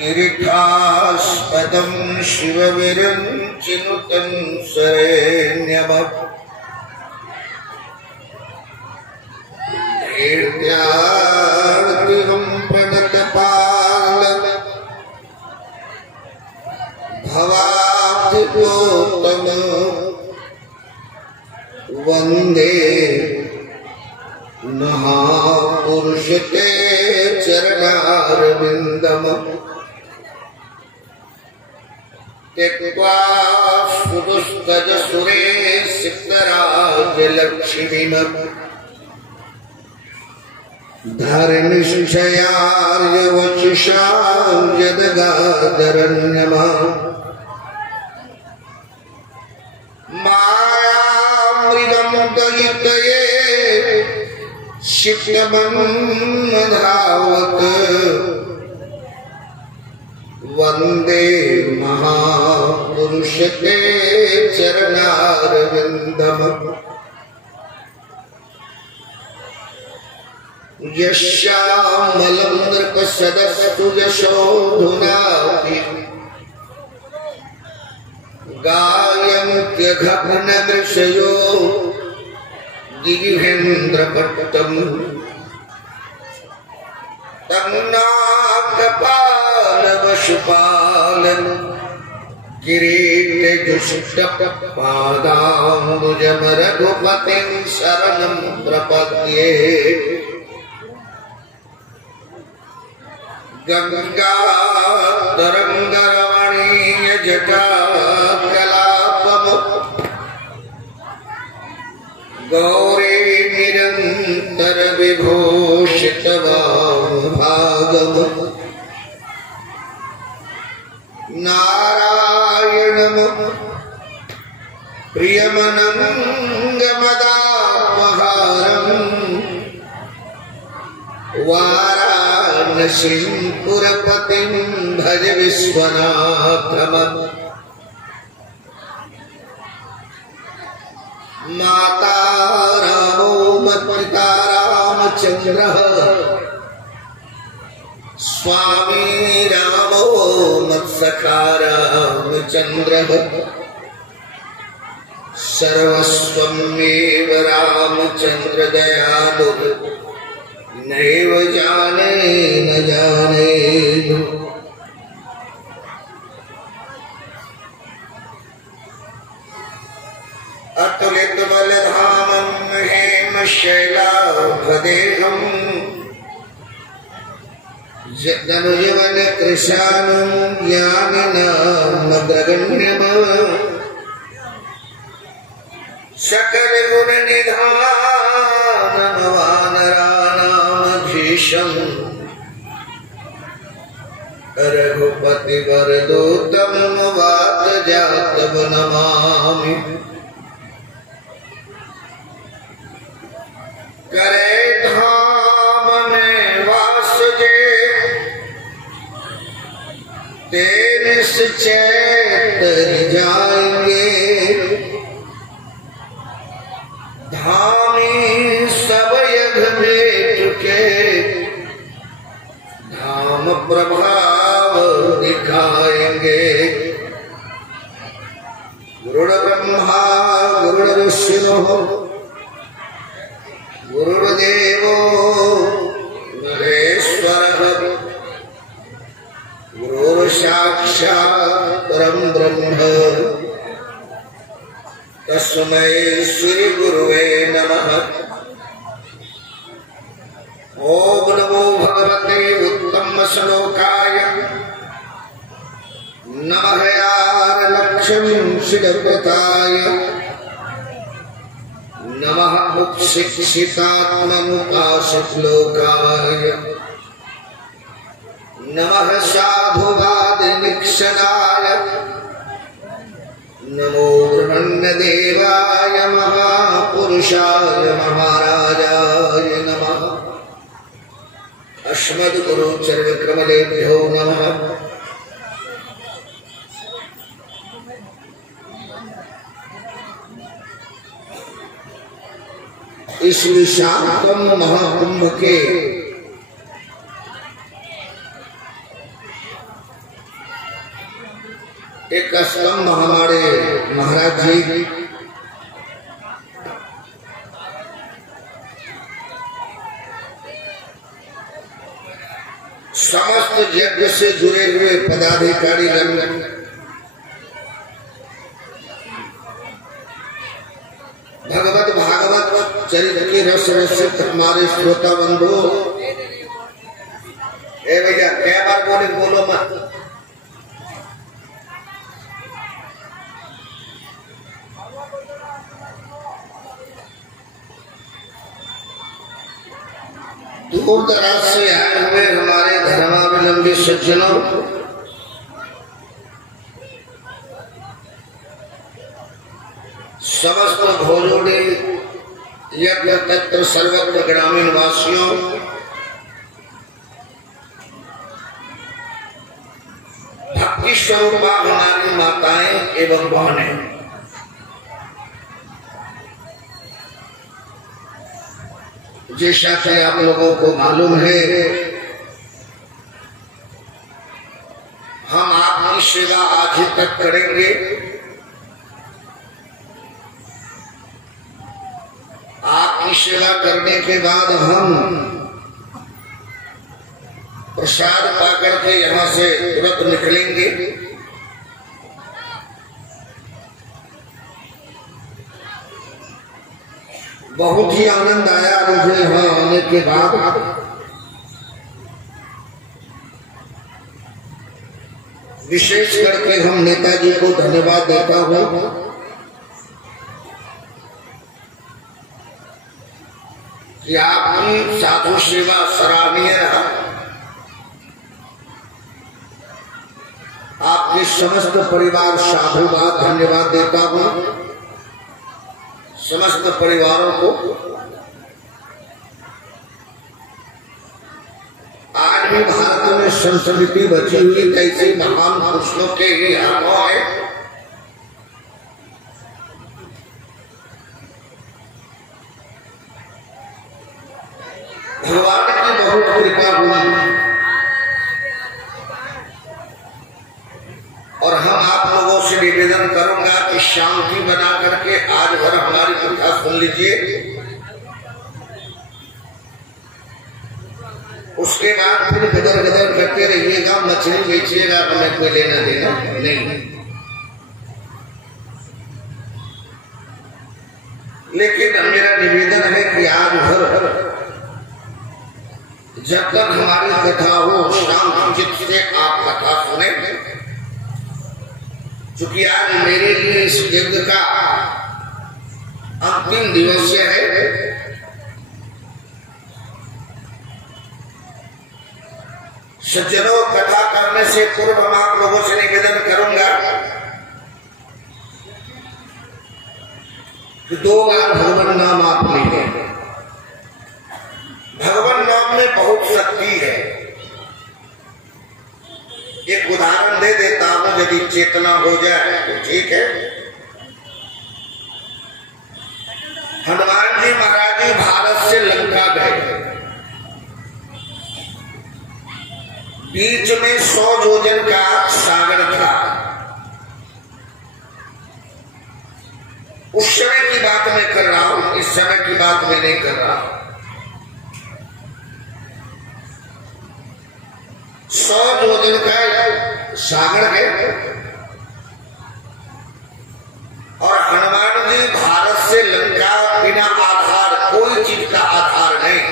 किरीटास्पदं शिवविरञ्चिनुतं शरण्यम् कीर्त्यार्तिहं प्रणतपाल भवाब्धिपोत्तम वन्दे महापुरुष ते चरणारविन्दम् त्यक्त्वा सुदुस्तजसुरेसिद्धराजलक्ष्मीम् धर्मनिश्चयार्यवचसा यदगादरण्यम् मायामृतं दयितये शिक्षमन्धावत् वन्दे महापुरुष ते चरणारविन्दम् यस्यामलं नृपसदस्तु यशोधुनाति गायन्त्यघघनदृशयो गिरिहेन्द्रपट्टम् तन्नागपालवशुपालन् किरीटजुष्टपादाम्बुजं रघुपतिं शरणं प्रपद्ये गङ्गातरङ्गरमणीयजटाकलापम् गौरी निरन्तरविभूषितवामभागम् नारायणम् प्रियमनङ्गमदापहारम् वाराणसीं पुरपतिं भज विश्वनाथम् माता रामो मत्पिता रामचन्द्रः स्वामी रामो मत्सखा रामचन्द्रः सर्वस्वं मेव रामचन्द्र दयालु नैव जाने न जाने अतुलित बलधामं हेमशैलाभदेहम् जगनुजीवन कृशानं ज्ञानिनामग्रगण्यम् सकल गुण निधानं वानराणामधीशम् रघुपति वरदूतं वातजातं नमामि करे धाम में वास जे ते निश्चय तर जाएंगे धामी सब यघ भेट के धाम प्रभाव दिखाएंगे गुरुर् ब्रह्मा गुरुर् विष्णु गुरुर्देवो महेश्वरः गुरुर्साक्षात् परं ब्रह्म तस्मै श्री गुरुवे नमः। ओम नमो भगवते उत्तम श्लोकाय नमः यार लक्ष्मीं शिरपताय नमः उपशिक्षितात्मनुपासश्लोकाय नमः साधुवादिनिक्षणाय नमो ब्रह्मण्यदेवाय महापुरुषाय महाराजाय नमः। अस्मद्गुरुचरणकमलेभ्यो नमः। इस विशालतम महाकुंभ के एक स्तंभ हमारे महाराज जी समस्त यज्ञ से जुड़े हुए पदाधिकारी भगवत भागवत चरित्र के रस रसिक हमारे श्रोता बंधु, ए भैया क्या बार बोले बोलो मत। दूर दराज से आए हुए हमारे धर्मावलंबी सज्जनों, समस्त भोजोड़ी यज्ञ तत्व सर्वत्र ग्रामीण वासियों, भक्ति स्वरूपा हमारी माताएं एवं बहनें, जैसा कि आप लोगों को मालूम है हम आपकी सेवा आज ही तक करेंगे। आपकी सेवा करने के बाद हम प्रसाद पाकर के यहाँ से तुरंत निकलेंगे। बहुत ही आनंद आया मुझे यहाँ आने के बाद। विशेष करके हम नेताजी को धन्यवाद देता हूँ कि आपकी साधु सेवा सराहनीय रहा। आपके समस्त परिवार साधुवाद धन्यवाद देता हूँ समस्त परिवारों को। आज भी भारत में संस्कृति बची हुई कैसी महान पुरुषों के ही हाथों है। भगवान की बहुत कृपा हुई और हम आप लोगों से निवेदन करूंगा कि शांति बना करके आज भर हमारी कथा सुन लीजिए। उसके बाद फिर गदर गदर करते रहिएगा, मछली बेचिएगा, हमें कोई लेना देना नहीं। लेकिन मेरा निवेदन है कि आज भर जब तक हमारी कथा हो शांत चित्त से आप कथा सुने, क्योंकि आज मेरे लिए इस यज्ञ का अंतिम दिवस है। सज्जनों, कथा करने से पूर्व हम आप लोगों से निवेदन करूंगा कि 2 बार भगवान नाम आप लीजिए। भगवान नाम में बहुत शक्ति है। एक उदाहरण दे देता हूं, यदि चेतना हो जाए तो ठीक है। हनुमान जी महाराज जी भारत से लंका गए। बीच में 100 योजन का सागर था। उस समय की बात मैं कर रहा हूं, इस समय की बात मैं नहीं कर रहा हूं। 100 योजन का सागर है और हनुमान जी भारत से लंका बिना आधार, कोई चीज का आधार नहीं।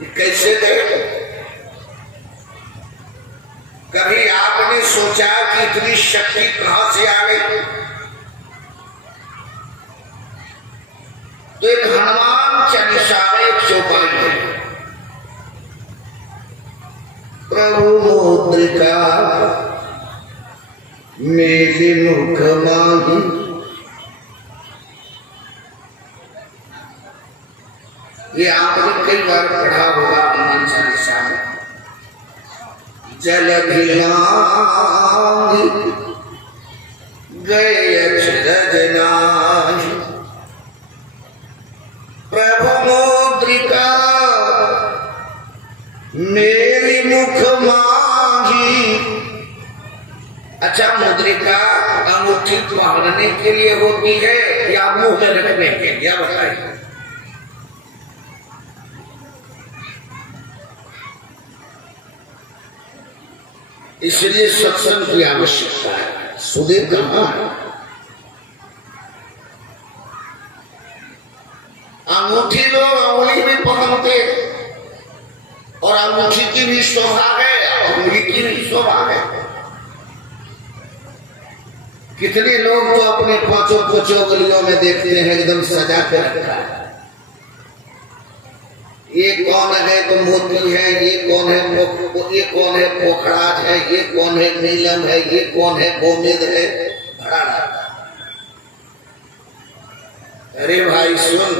ये कैसे गए? कभी आपने सोचा कि इतनी शक्ति कहां से आ गई? तो एक हनुमान चालीसा में 105 है। प्रभु मुद्रिका मेरे मुख माही, ये आपने कई बार पढ़ा होगा हनुमान चालीसा में। जल गए अक्षरजनाहि, मुख मांगी। अच्छा, मुद्रिका अंगूठी पहनने के लिए होती है या मुंह में रखने के लिए, बताइए। इसलिए सत्संग की आवश्यकता है। सुधीर कहाँ है? अंगूठी लोग अंगुली में पहनते और अंगूठी की भी शोभा है, अंगुली की भी शोभा है। कितने लोग तो अपने पांचों पोचों गलियों में देखते हैं एकदम सजा के रखा है। ये कौन है तो मोती है, ये कौन है पोखराज है, ये कौन है नीलम है, ये कौन है गोमेद है, भरा रहता। अरे भाई सुन,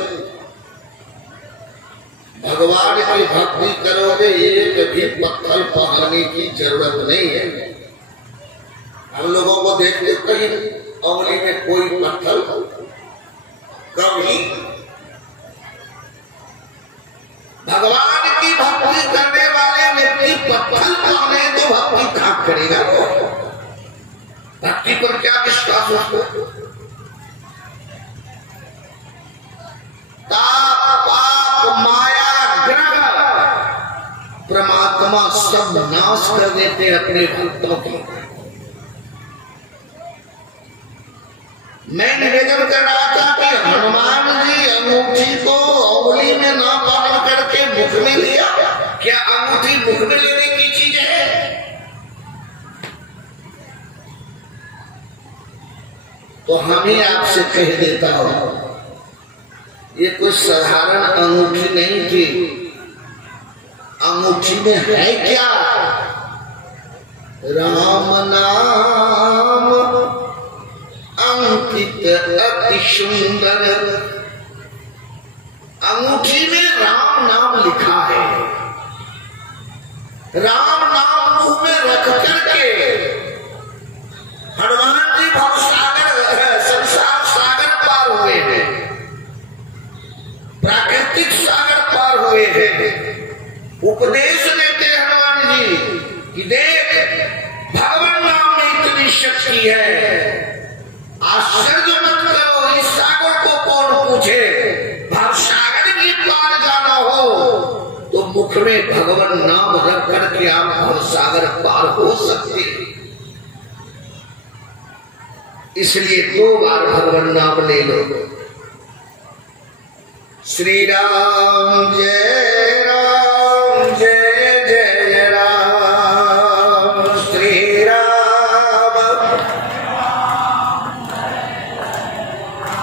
भगवान की भक्ति करोगे एक भी पत्थर पहनने की जरूरत नहीं है। हम लोगों को देखते कहीं अंगुली में कोई पत्थर कभी। भगवान की भक्ति करने वाले व्यक्ति पत्थर पहने तो भक्ति कहाँ करेगा? भक्ति पर क्या विश्वास उसको? ताप पाप माया ग्रह परमात्मा सब नाश कर देते अपने भक्तों की। मैं निवेदन कर रहा था कि हनुमान जी अंगूठी को अंगुली में ना पहन करके मुख में लिया। क्या अंगूठी मुख में लेने की चीज है? तो हम ही आपसे कह देता हूं, ये कोई साधारण अंगूठी नहीं थी। अंगूठी में है क्या? राम नाम अंकित अति सुंदर। अंगूठी में राम नाम लिखा है। राम नाम मुंह में रख करके हनुमान जी भवसागर संसार सागर पार हुए हैं, प्राकृतिक सागर पार हुए हैं। उपदेश देते हनुमान जी कि देख, भगवान नाम में इतनी शक्ति है, आश्चर्य मत करो, इस सागर को कौन पूछे। भवसागर की पार जाना हो तो मुख में भगवान नाम रख करके आप भवसागर पार हो सकते। इसलिए 2 बार भगवान नाम ले लो। श्री राम जय राम जय जय राम, श्री राम।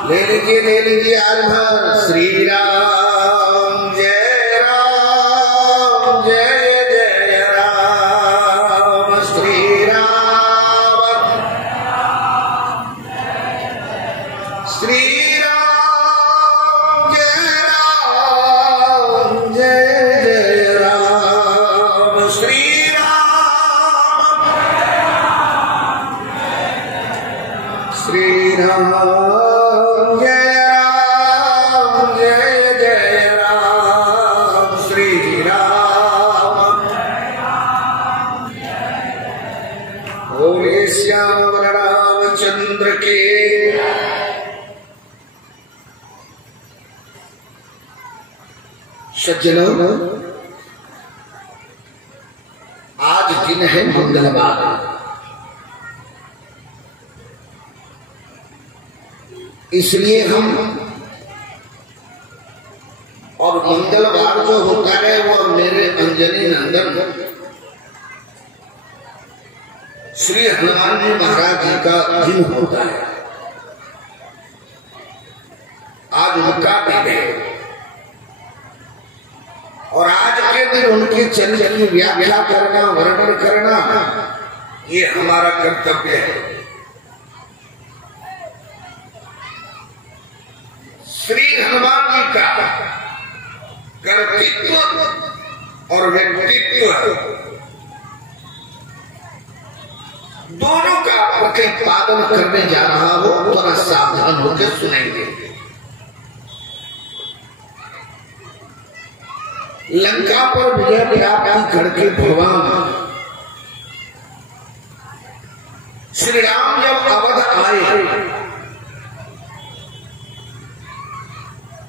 ले लीजिए आज भर। श्री राम जय जय राम, श्री राम। श्री राम जय जय राम, श्री राम। श्री राम रामचंद्र के। सज्जनों, आज दिन है मंगलवार। इसलिए हम, और मंगलवार जो होता है वो मेरे अंजनी नंदन श्री हनुमान जी महाराज जी का दिन होता है। आज उनका दिन है और आज के दिन उनके चरित्र की व्याख्या करना, वर्णन करना, ये हमारा कर्तव्य है। श्री हनुमान जी का कर्तृत्व और व्यक्तित्व दोनों का प्रतिपादन करने जा रहा हो, थोड़ा सावधान होकर सुनेंगे। लंका पर विजय प्राप्त करके भगवान श्री राम जब अवध आए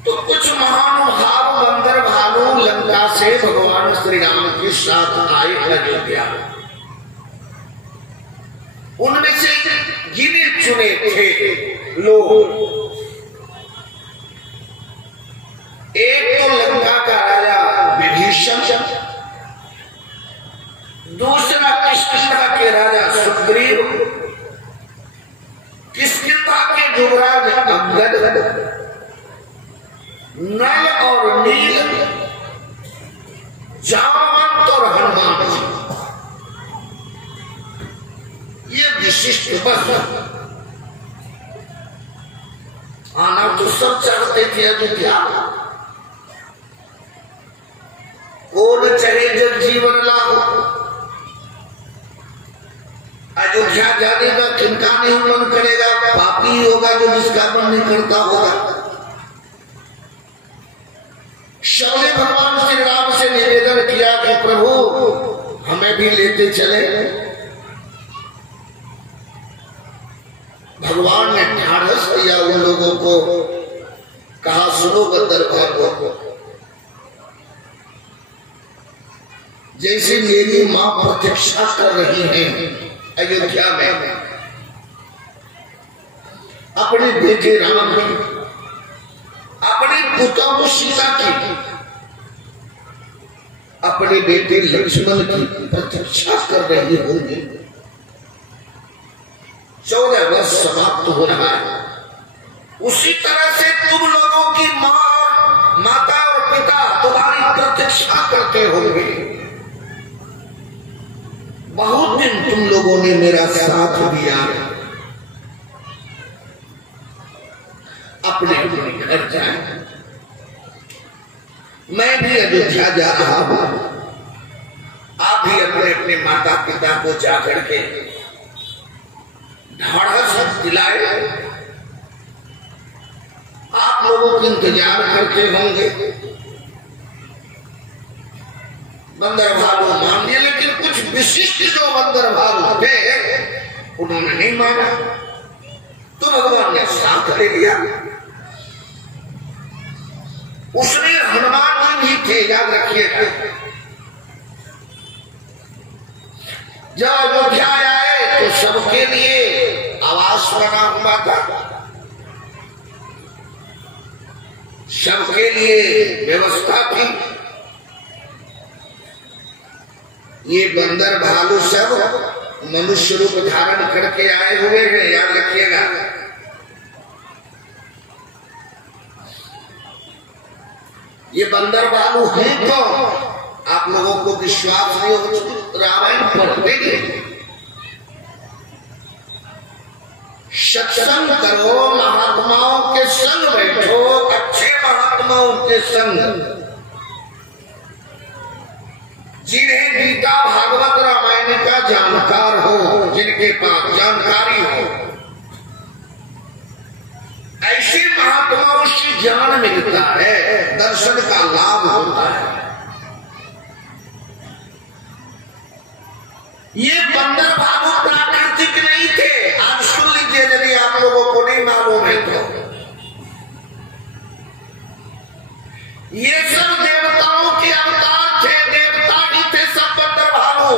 तो कुछ महानुभाव बंदर भालू लंका से भगवान श्री राम के साथ आए अयोध्या। उनमें से गिने चुने थे लोग। एक तो लंका का राजा विभीषण, दूसरा किष्किंधा के राजा सुग्रीव, किष्किंधा के युवराज अंगद, नल और नील, जामवंत और हनुमान जी। ये विशिष्ट बस आना तो सब चाहते थे अयोध्या। कौन चले जब जीवन लाभ, अयोध्या जाने का किनका नहीं मन करेगा। पापी होगा जो जिसका मन नहीं करता होगा। सबने भगवान श्री राम से निवेदन किया कि प्रभु हमें भी लेते चले। भगवान ने ढाढ़स दिया उन लोगों को, कहा सुनो बंदर को, जैसे मेरी मां प्रतीक्षा कर रही है अयोध्या में अपने बेटे राम की, अपनी पुतों सीता की, अपने बेटे लक्ष्मण की प्रतीक्षा कर रही होंगी। 14 वर्ष समाप्त हो रहा है। उसी तरह से तुम लोगों की माता और पिता तुम्हारी प्रतीक्षा करते होंगे। बहुत दिन तुम लोगों ने मेरा साथ दिया। अपने अपने घर जाए। मैं भी अयोध्या जा रहा हूं। आप भी अपने अपने माता पिता को जाकर के ढाढ़स दिलाए। आप लोगों के इंतजार करते होंगे। बंदर भालू मान लिए, लेकिन कुछ विशिष्ट जो बंदर भालू थे उन्होंने नहीं माना। तो भगवान ने साथ ले लिया। उसमें हनुमान जी भी थे, याद रखिएगा। जब अयोध्या आए तो सबके लिए आवास बना हुआ था, सबके लिए व्यवस्था थी। ये बंदर भालू सब मनुष्य रूप धारण करके आए हुए हैं, याद रखिएगा। ये बंदर भालू हैं तो आप लोगों को विश्वास नहीं हो, रामायण पढ़ते हैं। सत्संग करो, महात्माओं के संग बैठो, अच्छे महात्माओं के संग, जिन्हें गीता भागवत रामायण का जानकार हो, जिनके पास जानकारी हो, ऐसे महात्माओं से ज्ञान मिलता है, दर्शन का लाभ होता है। ये बंदर भालू प्राकृतिक नहीं थे। आज सुन लीजिए, यदि आप लोगों को नहीं मालूम है तो ये सब देवताओं के अवतार थे, देवता ही थे सब बंदर भालू।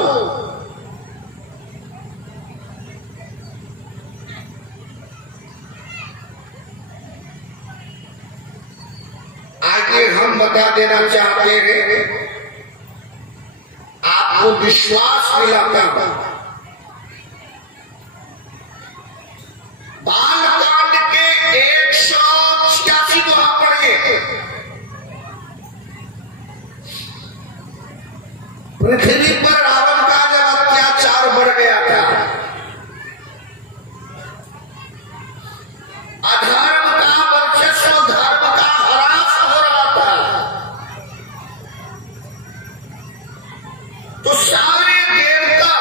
आगे हम बता देना चाहते हैं, आपको विश्वास दिलाता हूं। बालकांड के 186 दोहा पढ़िए। पृथ्वी पर रावण का जब अत्याचार बढ़ गया था, अधर्म का वर्चस्व, धर्म का ह्रास हो रहा था, तो सारे देवता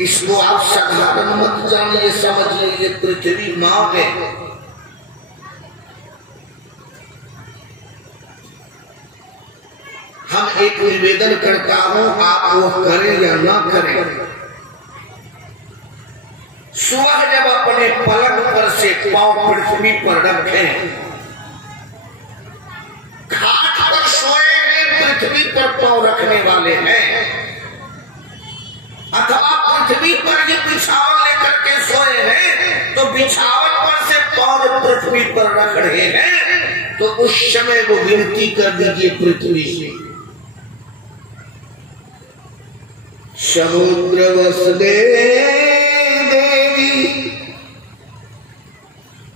इसको आप साधारण मत जानिए, समझिए ये पृथ्वी मां है। हम एक निवेदन करता हूं, आप वो करें या ना करें, सुबह जब अपने पलंग पर से पांव पृथ्वी पर रखें, खाट पर सोए हैं, पृथ्वी पर पांव रखने वाले हैं, अथवा पृथ्वी पर ही बिछावन लेकर के सोए हैं तो बिछावन पर से पांव पृथ्वी पर रख रहे हैं, तो उस समय वो विनती कर दीजिए पृथ्वी से, समुद्र वसदे देवी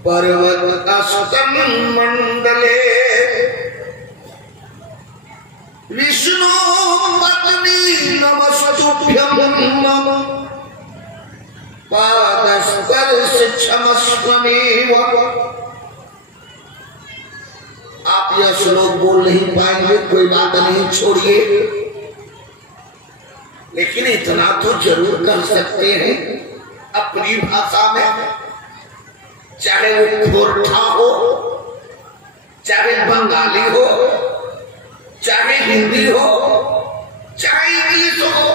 पर्वत अस्तम मंडले विष्णु पत्नी नमस्तुभ्यं मम पादस्पर्श क्षमस्वमेव। आप यह श्लोक बोल नहीं पाएंगे, कोई बात नहीं, छोड़िए, लेकिन इतना तो जरूर कर सकते हैं अपनी भाषा में, चाहे वो खोरठा हो, चाहे बंगाली हो, चाहे हिंदी हो, चाहे इंग्लिश हो,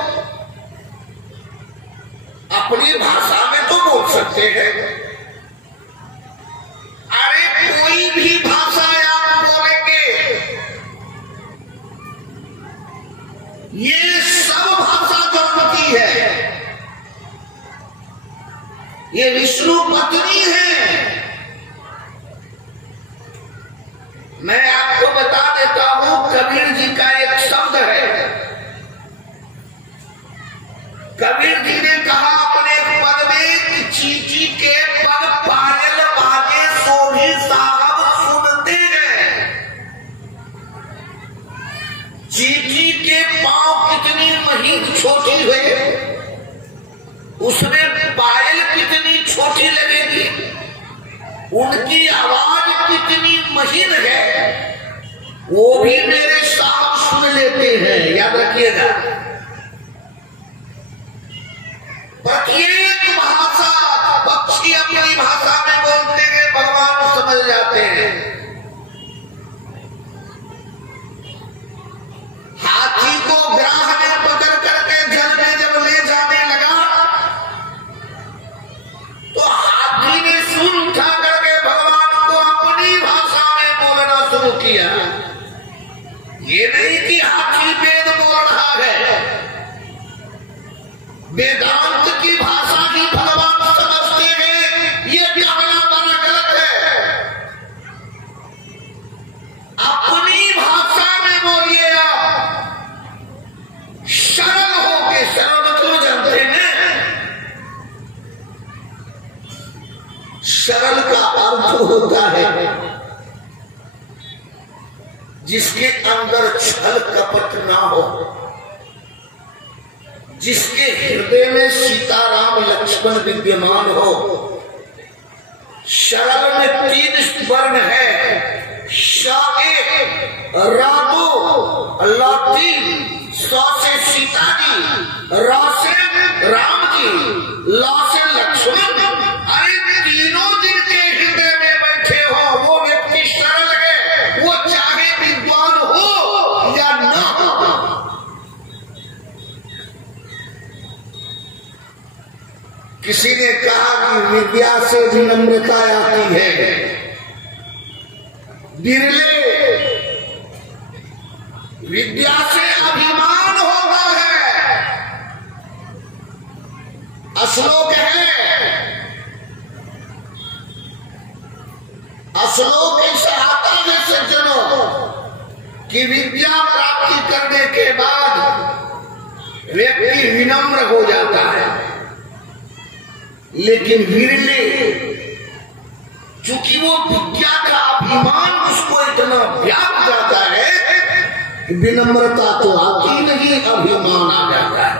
अपनी भाषा में तो बोल सकते हैं। अरे कोई भी भाषा आप बोलेंगे, ये सब भाषा जानती है, ये विष्णु पत्नी है। मैं आपको बता देता हूं, कबीर जी का एक शब्द है, कबीर जी ने कहा अपने पद में, चींटी के पग पायल बाजे सोभी साहब सुनते हैं। चींटी के पांव कितनी महीन छोटी हुई, उसमें पायल कितनी छोटी लगेगी, उनकी आवाज कितनी महीन है, वो भी मेरे साथ सुन लेते हैं। याद रखिएगा, प्रत्येक भाषा पक्षी अपनी भाषा में बोलते हैं, भगवान समझ जाते हैं। हाथी को ग्राह में पकड़ करके जल में जब ले जाने लगा तो हाथी ने सुर उठा करके भगवान को अपनी भाषा में बोलना शुरू किया। ये नहीं कि हाथी वेद बोल रहा है, वेदांत की भाषा ही भगवान समझते हैं, ये कहना बड़ा गलत है। अपनी भाषा में बोलिए, आप सरल होके, सरल मतलब जानते हैं, सरल का अर्थ होता है जिसके अंदर छल कपट ना हो, जिसके हृदय में सीताराम लक्ष्मण विद्यमान हो। सरल में 3 वर्ण है, शाए, रातो, लाती, सौ से सीता जी, रा से राम जी, ला से लक्ष्मण। अरे तीनों जिनके हृदय में बैठे हो वो व्यक्ति सरल है, वो चाहे विद्वान हो या ना हो। किसी ने कहा कि विद्या से विनम्रता आती है, बिरले विद्या से अभिमान होता है। अश्लोक है, अश्लोक ऐसा आता है सज्जनों कि विद्या प्राप्ति करने के बाद व्यक्ति विनम्र हो जाता है, लेकिन विरले, चूंकि वो विद्या का अभिमान उसको इतना व्याप जाता है, विनम्रता तो आती नहीं, अभिमान आ जाता है।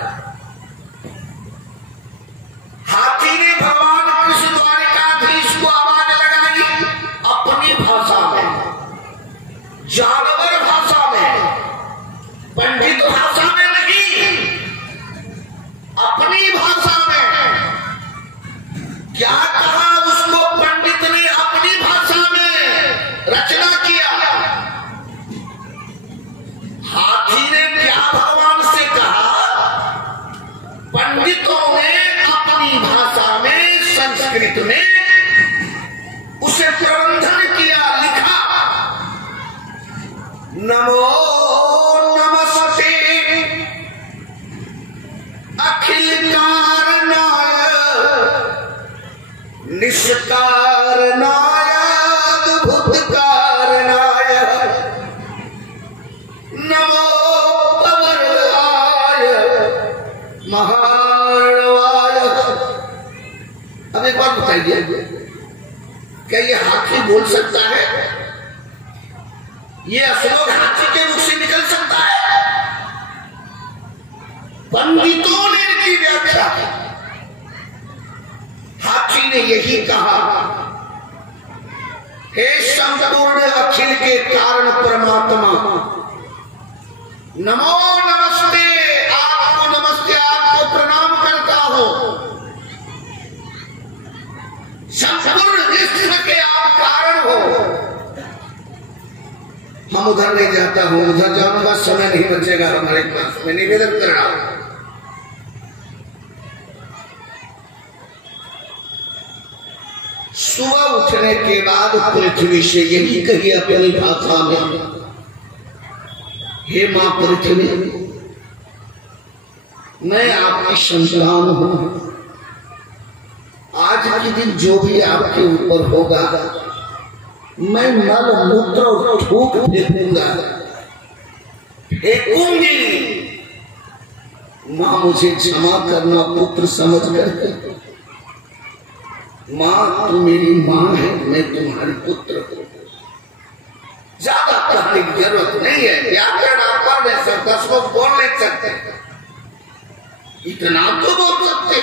हाथी ने भगवान कृष्ण द्वारिकाधीश को आवाज लगाई अपनी भाषा में, जानवर भाषा में, पंडित भाषा में नहीं, अपनी भाषा में। निष्कारणाय अद्भुतकारणाय नमो पवर्गाय महार्णवाय। अब एक बात बताइए, क्या ये हाथी बोल सकता है? ये श्लोक हाथी के मुख से निकल सकता है? पंडितों ने इनकी व्याख्या की, हाथी ने यही कहा, हे संपूर्ण अखिल के कारण परमात्मा, नमो नमस्ते, आपको नमस्ते, आपको प्रणाम करता हूं। संपूर्ण विश्व के आप कारण हो। हम उधर नहीं जाता हूं, उधर जाऊंगा समय नहीं बचेगा हमारे पास। मैं निवेदन कर रहा हूं, सुबह उठने के बाद पृथ्वी से यही कही अपनी भाषा में, हे मां पृथ्वी, मैं आपकी संतान हूं। आज के दिन जो भी आपके ऊपर होगा, मैं मल मूत्र और थूक फेंकूंगा, फेंकूंगी। मां मुझे क्षमा करना पुत्र समझ करके। मां तू मेरी मां है, मैं तुम्हारी पुत्र हूं। ज्यादा कहने की जरूरत नहीं है, व्याकरण आप पढ़ नहीं सकते, 10 लोग बोल नहीं सकते, इतना तो बोल सकते।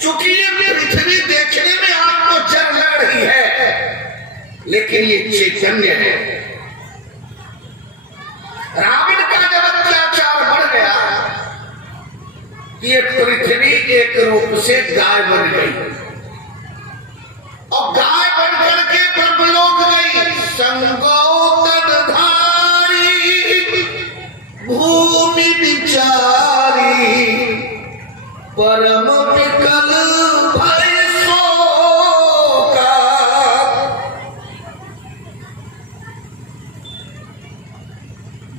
चूंकि ये पृथ्वी देखने में आपको जड़ लग रही है, लेकिन ये चैतन्य है। रावण का जब अत्याचार बढ़ गया, ये पृथ्वी एक रूप से गाय बन गई, और गाय बन करके ब्रह्मलोक गई। संगोतनधारी भूमि विचारी, परम विकल भय शोका।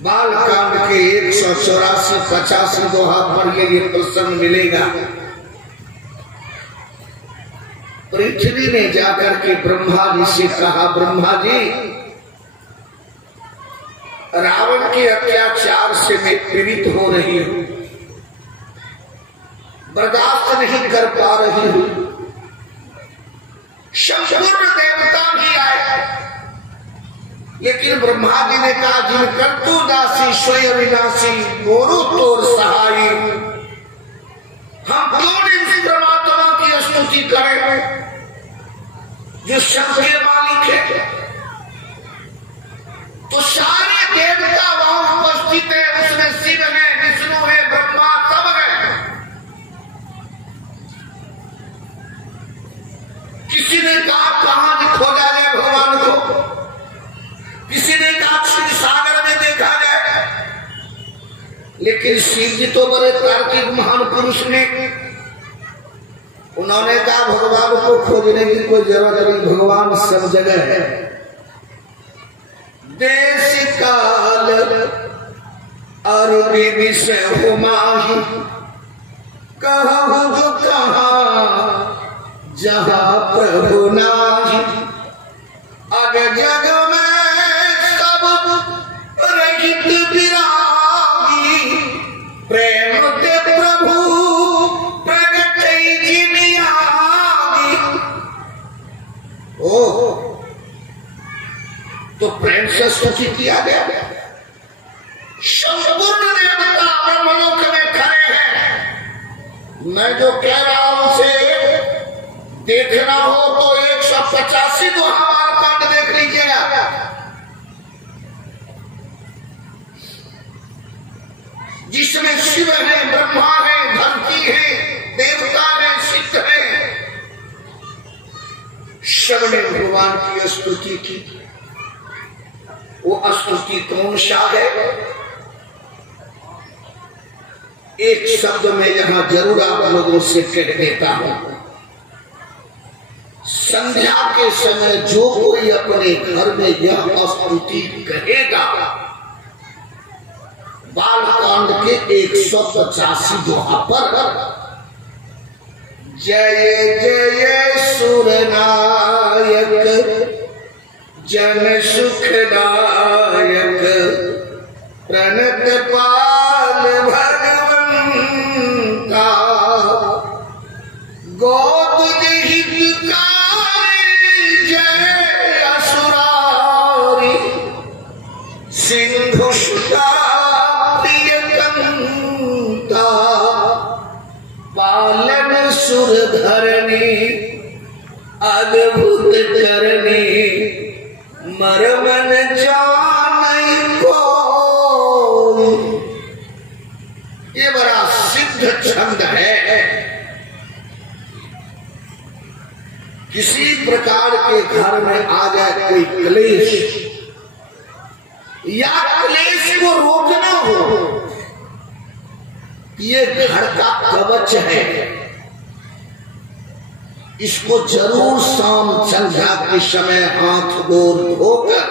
बालकांड के 184-85 दोहा पर ये प्रसंग मिलेगा। पृथ्वी ने जाकर के ब्रह्मा जी से कहा, ब्रह्मा जी, रावण के अत्याचार से मैं पीड़ित हो रही हूं, बर्दाश्त नहीं कर पा रही हूं। संपूर्ण देवता भी आए, लेकिन ब्रह्मा जी ने कहा, जिन कर्तु दासी स्वयं विनाशी मोरु तोर सहाई। हम कौन इस परमात्मा की स्तुति करें जो सबके मालिक है? तो सारे देवता वहां उपस्थित है, उसमें शिव है, विष्णु है, ब्रह्मा, सब है। किसी ने कहा कहां खोजा जाए भगवान को, किसी ने कहा क्षीर सागर में देखा जाए, लेकिन शिव जी तो बड़े तार्किक महान पुरुष ने, उन्होंने कहा भगवान को खोजने की कोई जरूरत नहीं, भगवान सब जगह है। देश काल और विषय हुमाही, कहूं जो कहा जहां प्रभु नाही। अब जग में सब रहित विरागी, प्रेम ते प्रभु प्रगट जिनियागी। ओ तो प्रेम से स्तुति किया गया। संपूर्ण देवता ब्रह्मलोक में खड़े हैं। मैं जो कह रहा हूं उसे देखना हो तो 185 दोहा बालकांड देख लीजिएगा। जिसमें शिव है, ब्रह्मा है, धरती है, देवता है, सिद्ध है, सबने भगवान की स्तुति की। वो स्तुति कौन सा है? एक शब्द में यहां जरूर आप लोगों से कह देता हूं। संध्या के समय जो कोई अपने घर में यह स्तुति कहेगा, बालकांड के 185 दोहा पर जय जय सुरनायक जन सुखदायक प्रणत पाल भगवंता गोद हितकारी जय असुरारी सिंधु सुता प्रियकंता पालन सुर धरणी अद्भुत करनी मरमन जाने को। ये बड़ा सिद्ध छंद है। किसी प्रकार के घर में आ जाए कोई क्लेश या क्लेश को रोकना हो, ये घर का कवच है। इसको जरूर शाम संध्या के समय हाथ गोर धोकर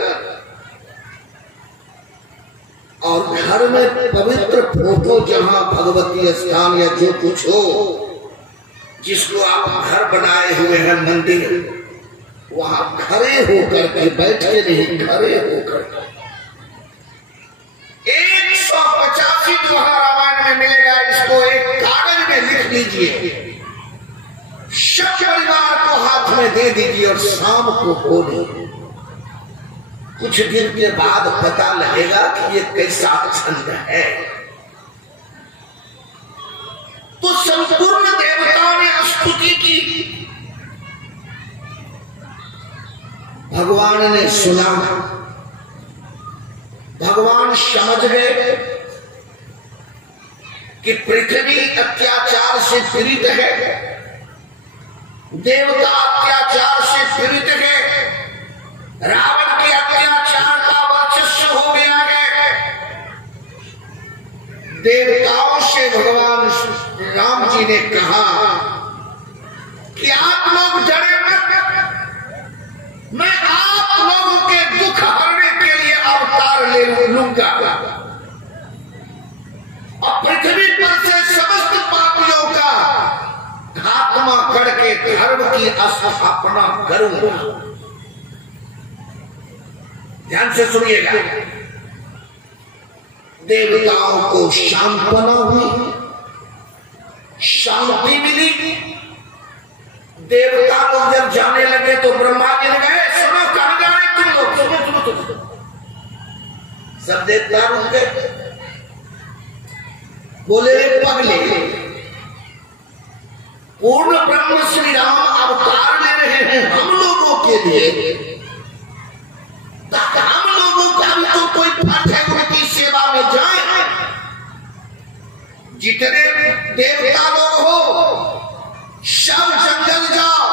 और घर में पवित्र फोटो जहां भगवती स्थान या जो कुछ हो, जिसको आप घर बनाए हुए हैं मंदिर, वहां खड़े होकर के बैठे नहीं, खड़े होकर 185 दोहा रामायण में मिलेगा। इसको एक कागज में लिख लीजिए, सब परिवार को हाथ में दे दीजिए और शाम को बोलिए। कुछ दिन के बाद पता लगेगा कि ये कैसा छंद है। तो संपूर्ण देवताओं ने स्तुति की, भगवान ने सुना, भगवान समझ गए कि पृथ्वी अत्याचार से पीड़ित है, देवता अत्याचार से पीड़ित है, रावण के अत्याचार का वर्चस्व हो गया है। देवताओं से भगवान राम जी ने कहा कि आप लोग डरे मत, मैं आप लोगों के दुख हरने के लिए अवतार ले लूंगा और पृथ्वी पर से समस्त पापियों का खात्मा करके धर्म की स्थापना करूंगा। ध्यान से सुनिएगा। देवताओं को सांत्वना हुई, शांति मिली। देवता लोग जब जाने लगे तो ब्रह्मा जी ने कहे, सुनो कहां जा रहे तुम लोग, सुनो सुनो सुनो। सब देवता रुक गए, बोले पगले, पूर्ण ब्रह्म श्री राम अवतार ले रहे हैं हम लोगों के लिए, हम लोगों का भी तो कोई फर्ज है उनकी सेवा में जाए। जितने देवता लोग हो सब जंगल जाओ,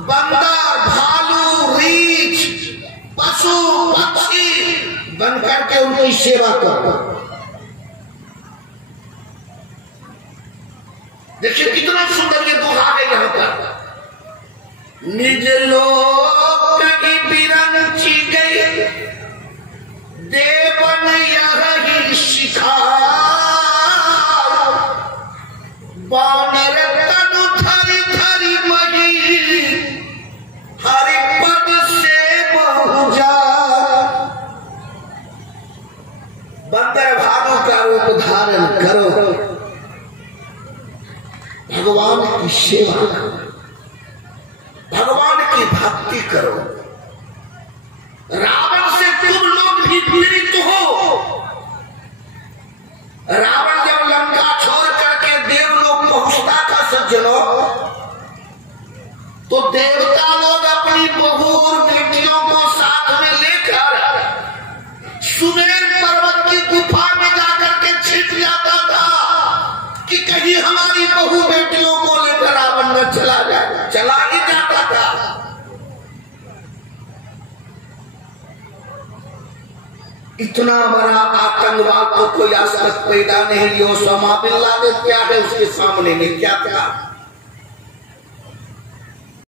बंदर, भालू, रीछ, पशु पक्षी बन करके उनकी सेवा करो। देखिए कितना सुंदर ये दोहा है यहां पर। निज लोक की बिरंची गई देवन यही शिखा, बानर तनु धरि धरि मही हरि पद से बहुजा। बंदर भालू का रूप धारण करो, भगवान की सेवा करो, भगवान की भक्ति करो। रावण से तुम लोग भी पीड़ित हो। रावण जब लंका छोड़ करके देवलोक पहुंचता था सज्जनों, तो देवता लोग अपनी बहू और बेटियों को साथ में लेकर सुमेर पर्वत की गुफा में जाकर के छिप जाता था कि कहीं हमारी बहू बेटियों को लेकर रावण न चला जाए। चला ही जाता था। इतना बड़ा आतंकवाद तो कोई आज तक पैदा नहीं हुआ। ओसामा बिन लादेन क्या है उसके सामने में, क्या था?